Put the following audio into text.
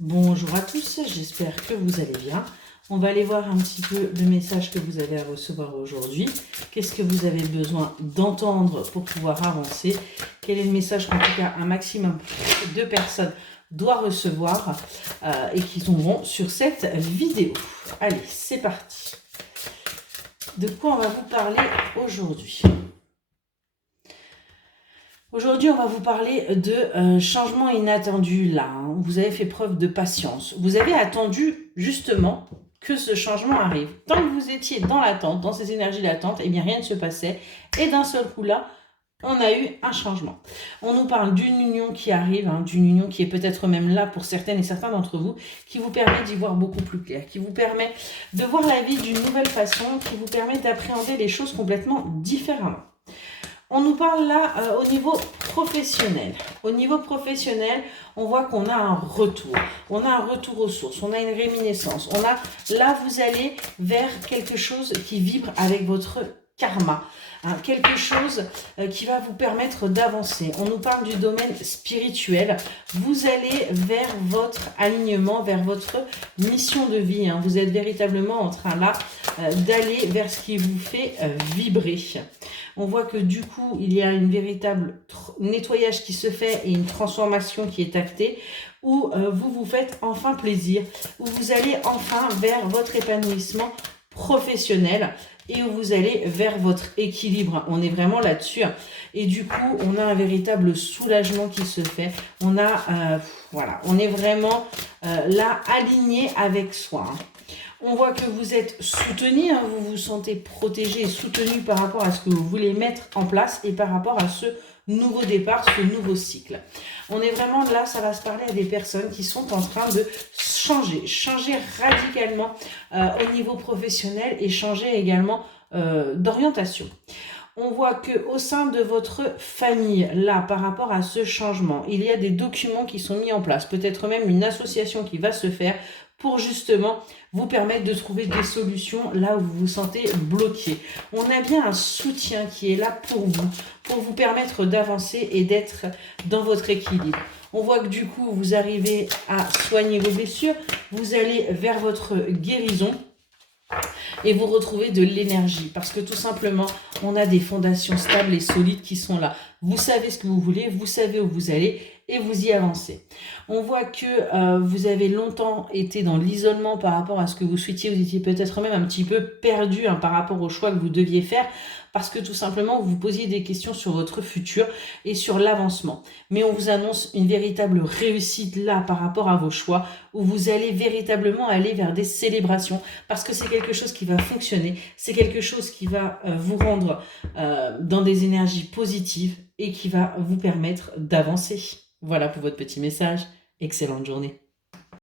Bonjour à tous, j'espère que vous allez bien. On va aller voir un petit peu le message que vous avez à recevoir aujourd'hui. Qu'est-ce que vous avez besoin d'entendre pour pouvoir avancer? Quel est le message qu'en tout cas un maximum de personnes doivent recevoir et qui tomberont sur cette vidéo? Allez, c'est parti. De quoi on va vous parler aujourd'hui? Aujourd'hui, on va vous parler de changements inattendus là. Vous avez fait preuve de patience. Vous avez attendu justement que ce changement arrive. Tant que vous étiez dans l'attente, dans ces énergies d'attente, eh bien rien ne se passait. Et d'un seul coup là, on a eu un changement. On nous parle d'une union qui arrive, d'une union qui est peut-être même là pour certaines et certains d'entre vous, qui vous permet d'y voir beaucoup plus clair, qui vous permet de voir la vie d'une nouvelle façon, qui vous permet d'appréhender les choses complètement différemment. On nous parle là au niveau professionnel. Au niveau professionnel, on voit qu'on a un retour. On a un retour aux sources, on a une réminiscence. Là, vous allez vers quelque chose qui vibre avec votre karma. Quelque chose qui va vous permettre d'avancer. On nous parle du domaine spirituel. Vous allez vers votre alignement, vers votre mission de vie. Vous êtes véritablement en train là d'aller vers ce qui vous fait vibrer. On voit que du coup, il y a une véritable nettoyage qui se fait et une transformation qui est actée, où vous vous faites enfin plaisir, où vous allez enfin vers votre épanouissement professionnel et où vous allez vers votre équilibre. On est vraiment là-dessus. Et du coup, on a un véritable soulagement qui se fait. On est vraiment là aligné avec soi. On voit que vous êtes soutenu, vous vous sentez protégé et soutenu par rapport à ce que vous voulez mettre en place et par rapport à ce nouveau départ, ce nouveau cycle. On est vraiment là, ça va se parler à des personnes qui sont en train de changer radicalement au niveau professionnel et changer également d'orientation. On voit qu'au sein de votre famille, là, par rapport à ce changement, il y a des documents qui sont mis en place, peut-être même une association qui va se faire pour justement vous permettre de trouver des solutions là où vous vous sentez bloqué. On a bien un soutien qui est là pour vous permettre d'avancer et d'être dans votre équilibre. On voit que du coup, vous arrivez à soigner vos blessures, vous allez vers votre guérison et vous retrouvez de l'énergie parce que tout simplement, on a des fondations stables et solides qui sont là. Vous savez ce que vous voulez, vous savez où vous allez et vous y avancez. On voit que vous avez longtemps été dans l'isolement par rapport à ce que vous souhaitiez. Vous étiez peut-être même un petit peu perdu par rapport aux choix que vous deviez faire parce que tout simplement, vous vous posiez des questions sur votre futur et sur l'avancement. Mais on vous annonce une véritable réussite là par rapport à vos choix où vous allez véritablement aller vers des célébrations parce que c'est quelque chose qui va fonctionner, c'est quelque chose qui va vous rendre dans des énergies positives et qui va vous permettre d'avancer. Voilà pour votre petit message. Excellente journée.